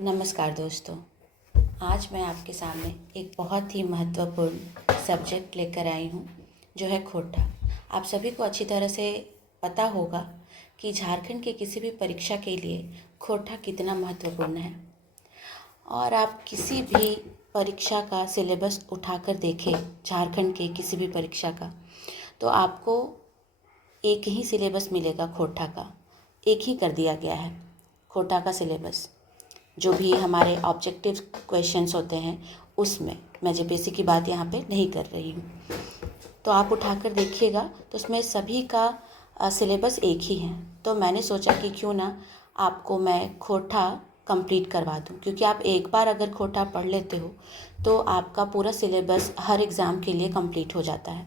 नमस्कार दोस्तों। आज मैं आपके सामने एक बहुत ही महत्वपूर्ण सब्जेक्ट लेकर आई हूँ जो है खोटा। आप सभी को अच्छी तरह से पता होगा कि झारखंड की किसी भी परीक्षा के लिए खोटा कितना महत्वपूर्ण है। और आप किसी भी परीक्षा का सिलेबस उठाकर देखें, झारखंड के किसी भी परीक्षा का, तो आपको एक ही सिलेबस मिलेगा खोटा का। एक ही कर दिया गया है खोटा का सिलेबस। जो भी हमारे ऑब्जेक्टिव क्वेश्चंस होते हैं उसमें, मैं जेपीएससी की बात यहाँ पे नहीं कर रही हूँ, तो आप उठाकर देखिएगा तो उसमें सभी का सिलेबस एक ही है। तो मैंने सोचा कि क्यों ना आपको मैं खोटा कंप्लीट करवा दूँ, क्योंकि आप एक बार अगर खोटा पढ़ लेते हो तो आपका पूरा सिलेबस हर एग्ज़ाम के लिए कंप्लीट हो जाता है।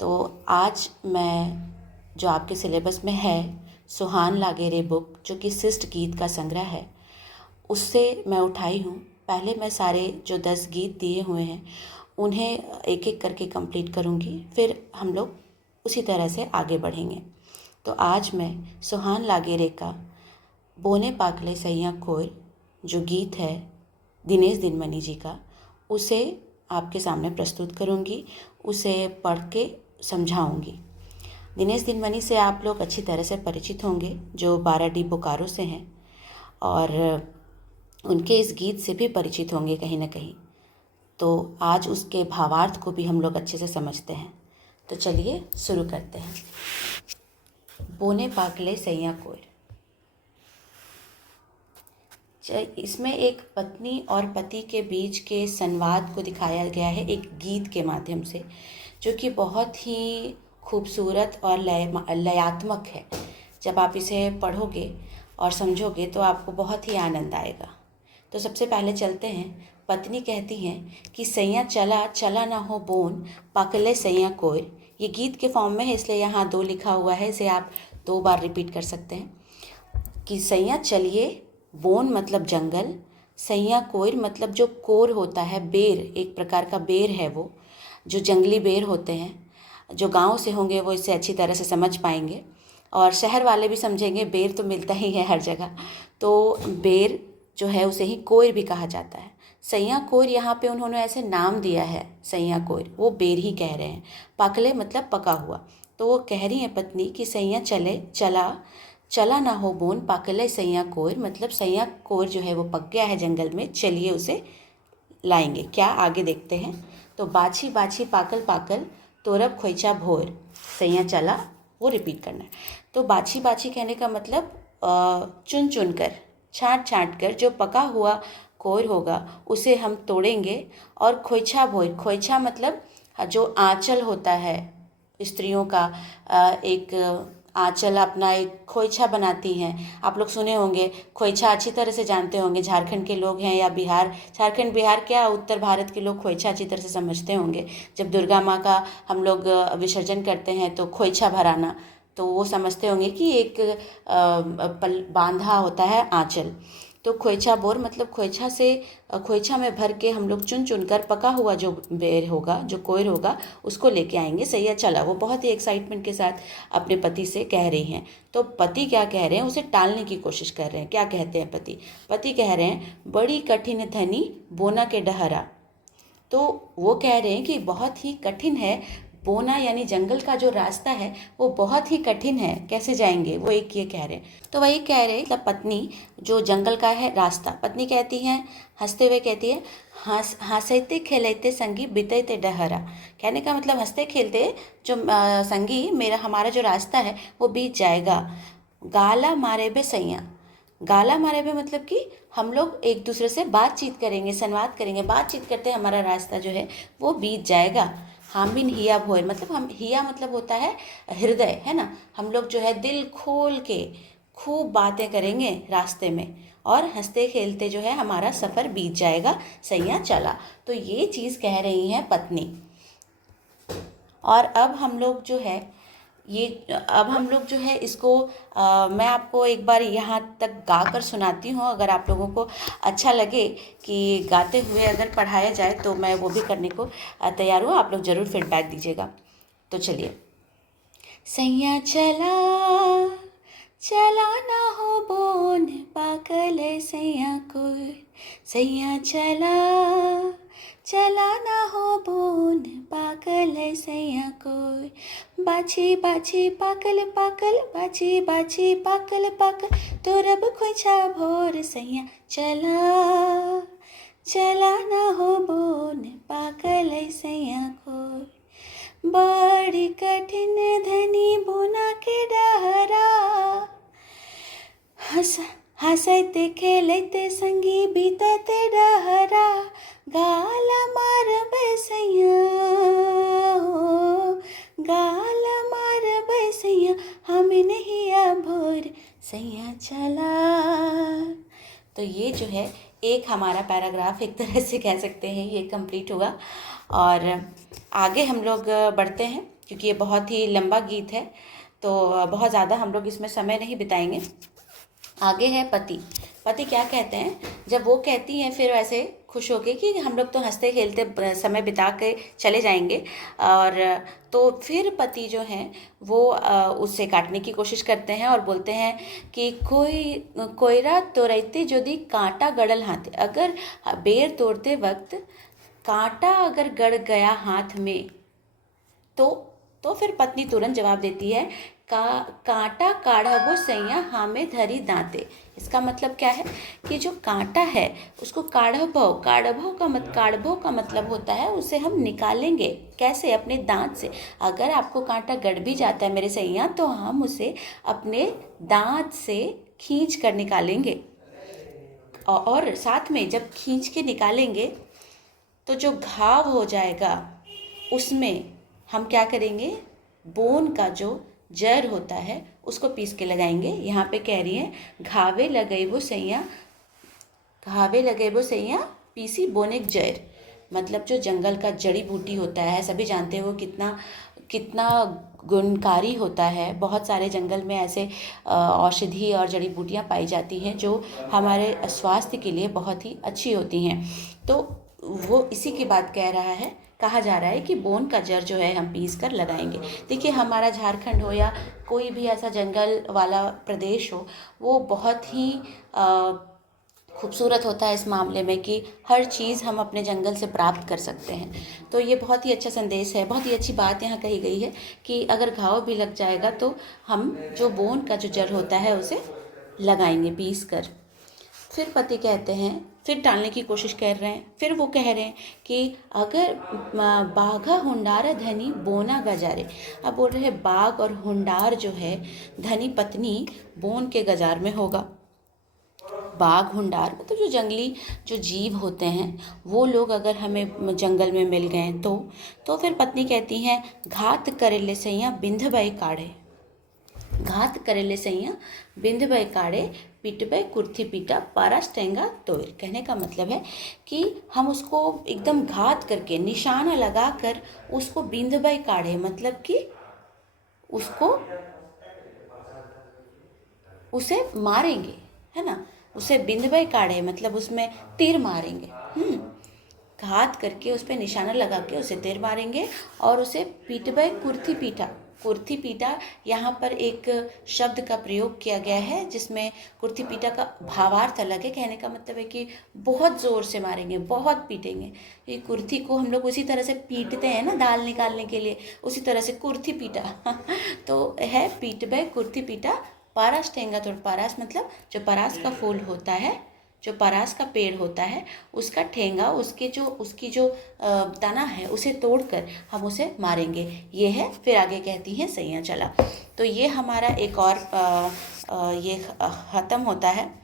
तो आज मैं जो आपके सिलेबस में है सुहान लागे रे बुक, जो कि शिष्ट गीत का संग्रह है, उससे मैं उठाई हूँ। पहले मैं सारे जो 10 गीत दिए हुए हैं उन्हें एक एक करके कंप्लीट करूँगी, फिर हम लोग उसी तरह से आगे बढ़ेंगे। तो आज मैं सुहान लागे रे का बोने पाकले सैया कोय जो गीत है दिनेश दिनमनी जी का, उसे आपके सामने प्रस्तुत करूँगी, उसे पढ़ के समझाऊँगी। दिनेश दिनमनी से आप लोग अच्छी तरह से परिचित होंगे, जो 12D बोकारो से हैं, और उनके इस गीत से भी परिचित होंगे कहीं ना कहीं। तो आज उसके भावार्थ को भी हम लोग अच्छे से समझते हैं। तो चलिए शुरू करते हैं। बोने पाकले सैया कोय। इसमें एक पत्नी और पति के बीच के संवाद को दिखाया गया है एक गीत के माध्यम से, जो कि बहुत ही खूबसूरत और लयात्मक है। जब आप इसे पढ़ोगे और समझोगे तो आपको बहुत ही आनंद आएगा। तो सबसे पहले चलते हैं। पत्नी कहती हैं कि सैया चला चला ना हो बोन पाकले सैया कोय। ये गीत के फॉर्म में है, इसलिए यहाँ 2 लिखा हुआ है, इसे आप 2 बार रिपीट कर सकते हैं कि सैया चलिए, बोन मतलब जंगल, सैया कोयर मतलब जो कोर होता है, बेर, एक प्रकार का बेर है वो, जो जंगली बेर होते हैं। जो गांव से होंगे वो इसे अच्छी तरह से समझ पाएंगे, और शहर वाले भी समझेंगे, बेर तो मिलता ही है हर जगह। तो बेर जो है उसे ही कोयर भी कहा जाता है। सैया कोयर यहाँ पे उन्होंने ऐसे नाम दिया है, सैया कोयर, वो बेर ही कह रहे हैं। पाकले मतलब पका हुआ। तो वो कह रही हैं पत्नी कि सैया चला चला ना हो बोन पाकले सैया कोयर, मतलब सैया कोयर जो है वो पक गया है जंगल में, चलिए उसे लाएंगे। क्या, आगे देखते हैं। तो बाछी बाछी पाकल पाकल तोरब खोइचा भोर, सैया चला, वो रिपीट करना है। तो बाछी बाछी कहने का मतलब चुन चुन कर, छाँट छाँट कर जो पका हुआ कोयर होगा उसे हम तोड़ेंगे। और खोइछा भोर, खोइछा मतलब जो आंचल होता है स्त्रियों का, एक आंचल अपना एक खोइछा बनाती हैं। आप लोग सुने होंगे खोइछा, अच्छी तरह से जानते होंगे, झारखंड के लोग हैं या बिहार, झारखंड बिहार क्या उत्तर भारत के लोग खोइछा अच्छी तरह से समझते होंगे। जब दुर्गा माँ का हम लोग विसर्जन करते हैं तो खोइछा भराना, तो वो समझते होंगे कि एक बांधा होता है आंचल। तो खोइछा बोर मतलब खोइछा से, खोइछा में भर के हम लोग चुन चुन कर पका हुआ जो बेर होगा, जो कोयर होगा, उसको लेके आएंगे। सैया चला, वो बहुत ही एक्साइटमेंट के साथ अपने पति से कह रही हैं। तो पति क्या कह रहे हैं, उसे टालने की कोशिश कर रहे हैं। क्या कहते हैं पति कह रहे हैं, बड़ी कठिन धनी बोना के डहरा। तो वो कह रहे हैं कि बहुत ही कठिन है, बोना यानी जंगल का जो रास्ता है वो बहुत ही कठिन है, कैसे जाएंगे, वो एक ये कह रहे हैं। तो वही कह रहे हैं, मतलब पत्नी, जो जंगल का है रास्ता, पत्नी कहती हैं, हंसते हुए कहती है, हंसते खेलते संगी बीतते डहरा। कहने का मतलब हंसते खेलते जो संगी मेरा हमारा जो रास्ता है वो बीत जाएगा। गाला मारे बे सैया, गाला मारे बे मतलब कि हम लोग एक दूसरे से बातचीत करेंगे, संवाद करेंगे, बातचीत करते हमारा रास्ता जो है वो बीत जाएगा। हम बिन हिया भोर मतलब, हम हिया मतलब होता है हृदय, है ना। हम लोग जो है दिल खोल के खूब बातें करेंगे रास्ते में, और हंसते खेलते जो है हमारा सफ़र बीत जाएगा, सैया चला। तो ये चीज़ कह रही हैं पत्नी। और अब हम लोग जो है जो है इसको मैं आपको एक बार यहाँ तक गा कर सुनाती हूँ। अगर आप लोगों को अच्छा लगे कि गाते हुए अगर पढ़ाया जाए तो मैं वो भी करने को तैयार हूँ। आप लोग ज़रूर फीडबैक दीजिएगा। तो चलिए। सैया चला चला ना हो बोन पाकल सैया चला, चला ना हो बोन पाकल सैया कोई। बाछी बाछी पाकल पाकल, बाछी बाछी पाकल पाकल, तो रब खोइछा भोर सैया चला, चला ना हो बोन पाकल सैया कोई। बड़ी कठिन धनी बोना के डहरा, हंसते खेलते संगी बीतते डहरा, गाला मार बैसैया, गाला मार बैसैया, हमें नहीं भोर सैया चला। तो ये जो है एक हमारा पैराग्राफ एक तरह से कह सकते हैं ये कंप्लीट हुआ। और आगे हम लोग बढ़ते हैं क्योंकि ये बहुत ही लंबा गीत है, तो बहुत ज़्यादा हम लोग इसमें समय नहीं बिताएंगे। आगे है पति। पति क्या कहते हैं, जब वो कहती हैं फिर वैसे खुश होके कि हम लोग तो हंसते खेलते समय बिता के चले जाएंगे, और तो फिर पति जो हैं वो उससे काटने की कोशिश करते हैं और बोलते हैं कि कोयरा तोड़ते यदि कांटा गड़ल हाथ, अगर बेर तोड़ते वक्त कांटा अगर गड़ गया हाथ में तो फिर पत्नी तुरंत जवाब देती है कांटा काढ़बो सैया हमें धरी दांते। इसका मतलब क्या है कि जो कांटा है उसको काढ़बो का मतलब होता है उसे हम निकालेंगे कैसे, अपने दांत से। अगर आपको कांटा गड़ भी जाता है मेरे सैया तो हम उसे अपने दांत से खींच कर निकालेंगे, और साथ में जब खींच के निकालेंगे तो जो घाव हो जाएगा उसमें हम क्या करेंगे, बोन का जो जड़ होता है उसको पीस के लगाएंगे। यहाँ पे कह रही है घावे लगेबो सैया पीसी बोनेक जड़, मतलब जो जंगल का जड़ी बूटी होता है, सभी जानते हो कितना गुणकारी होता है। बहुत सारे जंगल में ऐसे औषधि और जड़ी बूटियाँ पाई जाती हैं जो हमारे स्वास्थ्य के लिए बहुत ही अच्छी होती हैं। तो वो इसी की बात कहा जा रहा है कि बोन का जड़ जो है हम पीस कर लगाएंगे। देखिए हमारा झारखंड हो या कोई भी ऐसा जंगल वाला प्रदेश हो, वो बहुत ही खूबसूरत होता है इस मामले में कि हर चीज़ हम अपने जंगल से प्राप्त कर सकते हैं। तो ये बहुत ही अच्छा संदेश है, बहुत ही अच्छी बात यहाँ कही गई है कि अगर घाव भी लग जाएगा तो हम जो बोन का जो जड़ होता है उसे लगाएंगे पीस कर। फिर पति कहते हैं, फिर टालने की कोशिश कर रहे हैं, फिर वो कह रहे हैं कि अगर बाघा हुंडार धनी बोना गजारे। अब बोल रहे हैं बाघ और हुंडार जो है धनी पत्नी बोन के गजार में होगा। बाघ हुंडार मतलब जो जंगली जो जीव होते हैं वो लोग अगर हमें जंगल में मिल गए तो फिर पत्नी कहती हैं घात करेले सैया बिंधबई काढ़े, घात करेले सैया बिंधबई काढ़े पिटबई कुर्थी पीटा पारस टेंगा तोड़। कहने का मतलब है कि हम उसको एकदम घात करके निशाना लगा कर उसको बिंधबई काढ़े, मतलब कि उसे मारेंगे, है ना। उसे बिंधबई काढ़े मतलब उसमें तीर मारेंगे, घात करके उस पर निशाना लगा के उसे तीर मारेंगे और उसे पीटबई कुर्थी पीटा। कुर्थी पीटा यहाँ पर एक शब्द का प्रयोग किया गया है जिसमें कुर्थी पीटा का भावार्थ अलग है। कहने का मतलब है कि बहुत ज़ोर से मारेंगे, बहुत पीटेंगे। ये कुर्थी को हम लोग उसी तरह से पीटते हैं ना दाल निकालने के लिए, उसी तरह से कुर्थी पीटा तो है पीटबई कुर्थी पीटा पारस टेंगा तोड़। पारस मतलब जो परास का फूल होता है, जो परास का पेड़ होता है उसका ठेंगा, उसकी जो तना है उसे तोड़कर हम उसे मारेंगे। ये है। फिर आगे कहती हैं सैया चला। तो ये हमारा एक और ये ख़त्म होता है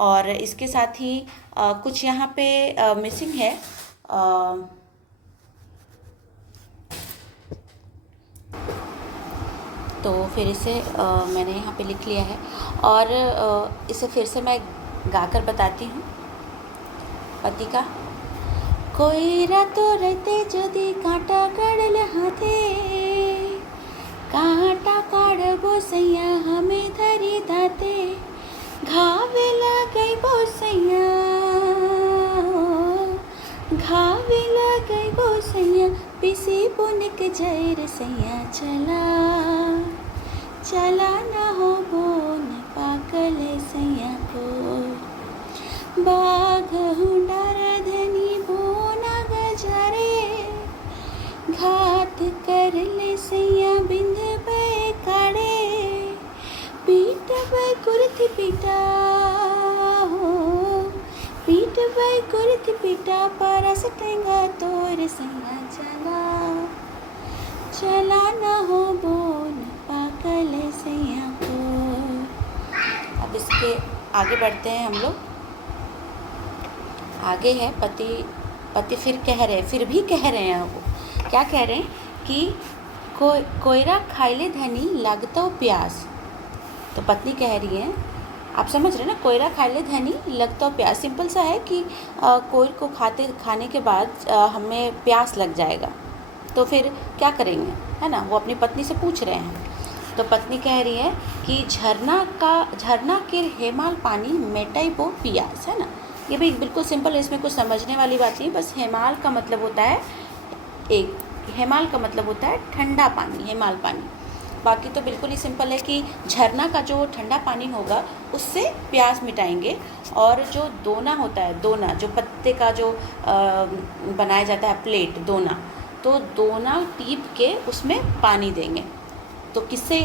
और इसके साथ ही कुछ यहाँ पे मिसिंग है। तो फिर इसे मैंने यहाँ पे लिख लिया है और इसे फिर से मैं गाकर बताती हूँ। पति का कोयरा तोड़ते यदि कांटा गड़ल हाथे, कांटा काढ़बो सैया हमें धरी दाते, घावे लगैबो सैया, घावे लगैबो सैया पिसी बुनक जैर सैया चला, चला ना हो बोन गई कुर्ती पीटा परस टेंगा तोर सैया चला, चला न हो बोन पाकल सैया को। अब इसके आगे बढ़ते हैं हम लोग। आगे है पति फिर भी कह रहे हैं वो क्या कह रहे हैं कि कोयरा खाइले धनी लगतो प्यास। तो पत्नी कह रही है, आप समझ रहे हैं ना, कोयरा खाइले धनी लगतो प्यास। सिंपल सा है कि कोयल को खाने के बाद हमें प्यास लग जाएगा, तो फिर क्या करेंगे, है ना। वो अपनी पत्नी से पूछ रहे हैं। तो पत्नी कह रही है कि झरना के हेमाल पानी मेटाई वो पियास, है ना। ये भी बिल्कुल सिंपल है, इसमें कुछ समझने वाली बात नहीं। बस हेमाल का मतलब होता है हेमाल का मतलब होता है ठंडा पानी, हेमाल पानी। बाकी तो बिल्कुल ही सिंपल है कि झरना का जो ठंडा पानी होगा उससे प्यास मिटाएंगे। और जो दोना होता है, दोना जो पत्ते का जो बनाया जाता है प्लेट, दोना, तो दोना टीप के उसमें पानी देंगे। तो किससे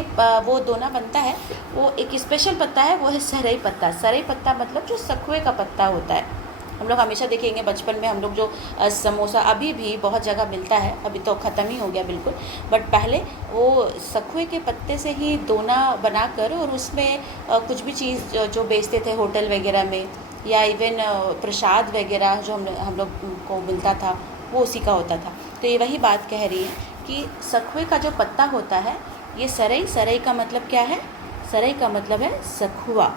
वो दोना बनता है, वो एक स्पेशल पत्ता है, वो है सरई पत्ता। सरई पत्ता मतलब जो सखुए का पत्ता होता है। हम लोग हमेशा देखेंगे बचपन में, हम लोग जो समोसा अभी भी बहुत जगह मिलता है, अभी तो ख़त्म ही हो गया बिल्कुल, बट पहले वो सखुए के पत्ते से ही दोना बनाकर और उसमें कुछ भी चीज़ जो बेचते थे होटल वगैरह में, या इवन प्रसाद वगैरह जो हम लोग को मिलता था, वो उसी का होता था। तो ये वही बात कह रही है कि सखुए का जो पत्ता होता है, ये सरई का मतलब क्या है, सरई का मतलब है सखुआ।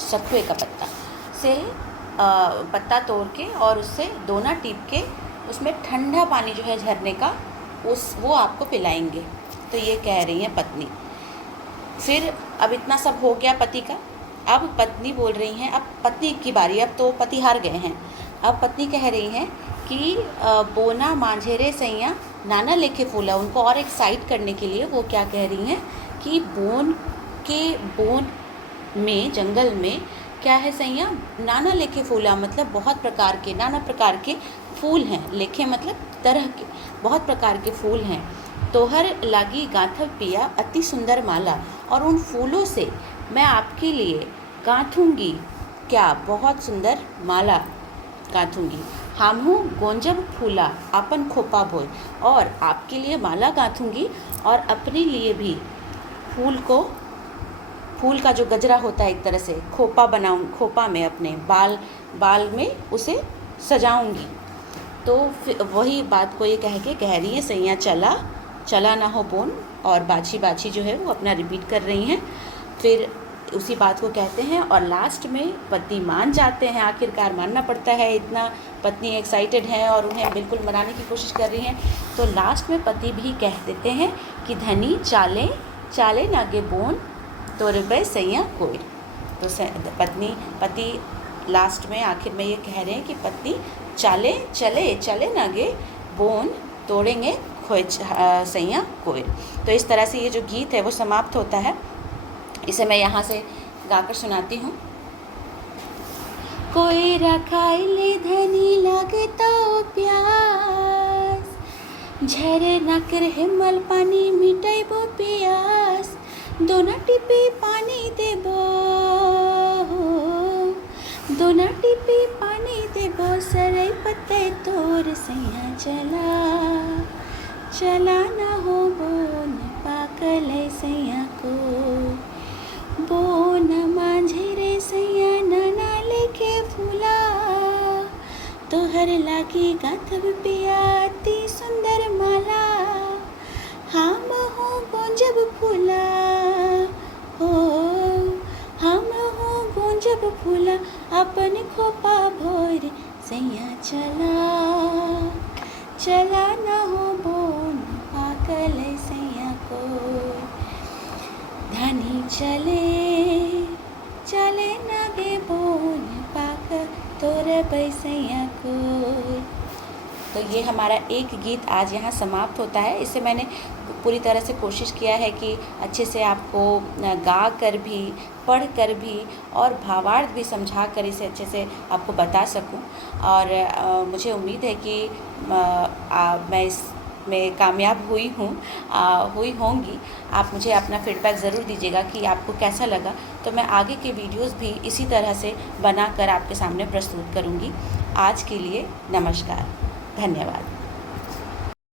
सखुए का पत्ता से पत्ता तोड़ के और उससे दोना टीप के उसमें ठंडा पानी जो है झरने का, वो आपको पिलाएंगे। तो ये कह रही हैं पत्नी। फिर अब इतना सब हो गया पति का। अब पत्नी बोल रही हैं, अब पत्नी की बारी। अब तो पति हार गए हैं। अब पत्नी कह रही हैं कि बोना मांझेरे सैया नाना लेके फूला। उनको और एक्साइट करने के लिए वो क्या कह रही हैं कि बोन में, जंगल में क्या है सैया, नाना लेके फूला, मतलब बहुत प्रकार के, नाना प्रकार के फूल हैं। लेखे मतलब तरह के, बहुत प्रकार के फूल हैं। तोहर लागी गांथव पिया अति सुंदर माला, और उन फूलों से मैं आपके लिए गांथूंगी क्या, बहुत सुंदर माला गांथूंगी। हमहू गोंजब फूला अपन खोपा भोय, और आपके लिए माला गांथूंगी और अपने लिए भी फूल का जो गजरा होता है, एक तरह से खोपा में अपने बाल में उसे सजाऊंगी। तो फिर वही बात को ये कह रही है सैया चला ना हो बोन, और बाछी जो है वो अपना रिपीट कर रही हैं। फिर उसी बात को कहते हैं और लास्ट में पति मान जाते हैं। आखिरकार मानना पड़ता है, इतना पत्नी एक्साइटेड है और उन्हें बिल्कुल मनाने की कोशिश कर रही हैं। तो लास्ट में पति भी कह देते हैं कि धनी चाले नागे बोन तोरे पे सैया कोई। तो पति लास्ट में आखिर में ये कह रहे हैं कि पत्नी चले नागे बोन तोड़ेंगे खोए सैया कोई। तो इस तरह से ये जो गीत है वो समाप्त होता है। इसे मैं यहाँ से गाकर सुनाती हूँ। कोई रखाइले धनी लगता प्यास, झरे नाकर हिमल पानी मिटाइबो प्यास, दोना टिपी पानी देबो, दोना टिपी पानी देबो, सरई पत्ते तोर सैया चला ना हो बोन पाकल सैया को, बोन मांझेरे सैया नाना लेके फूला, तोहर लागी गाथब पिया अति सुंदर माला, हम हो गोंजब फूला, हो हम हो गोंजब फूला, अपन खोपा भोर सैया चला ना हो बोन पाकल सैया को, धनी चले नागे बोन पाक तोर बैसैया को। तो ये हमारा एक गीत आज यहाँ समाप्त होता है। इसे मैंने पूरी तरह से कोशिश किया है कि अच्छे से आपको गा कर भी, पढ़ कर भी और भावार्थ भी समझा कर इसे अच्छे से आपको बता सकूं। और मुझे उम्मीद है कि मैं इस में कामयाब हुई होंगी। आप मुझे अपना फीडबैक ज़रूर दीजिएगा कि आपको कैसा लगा, तो मैं आगे के वीडियोस भी इसी तरह से बनाकर आपके सामने प्रस्तुत करूँगी। आज के लिए नमस्कार, धन्यवाद।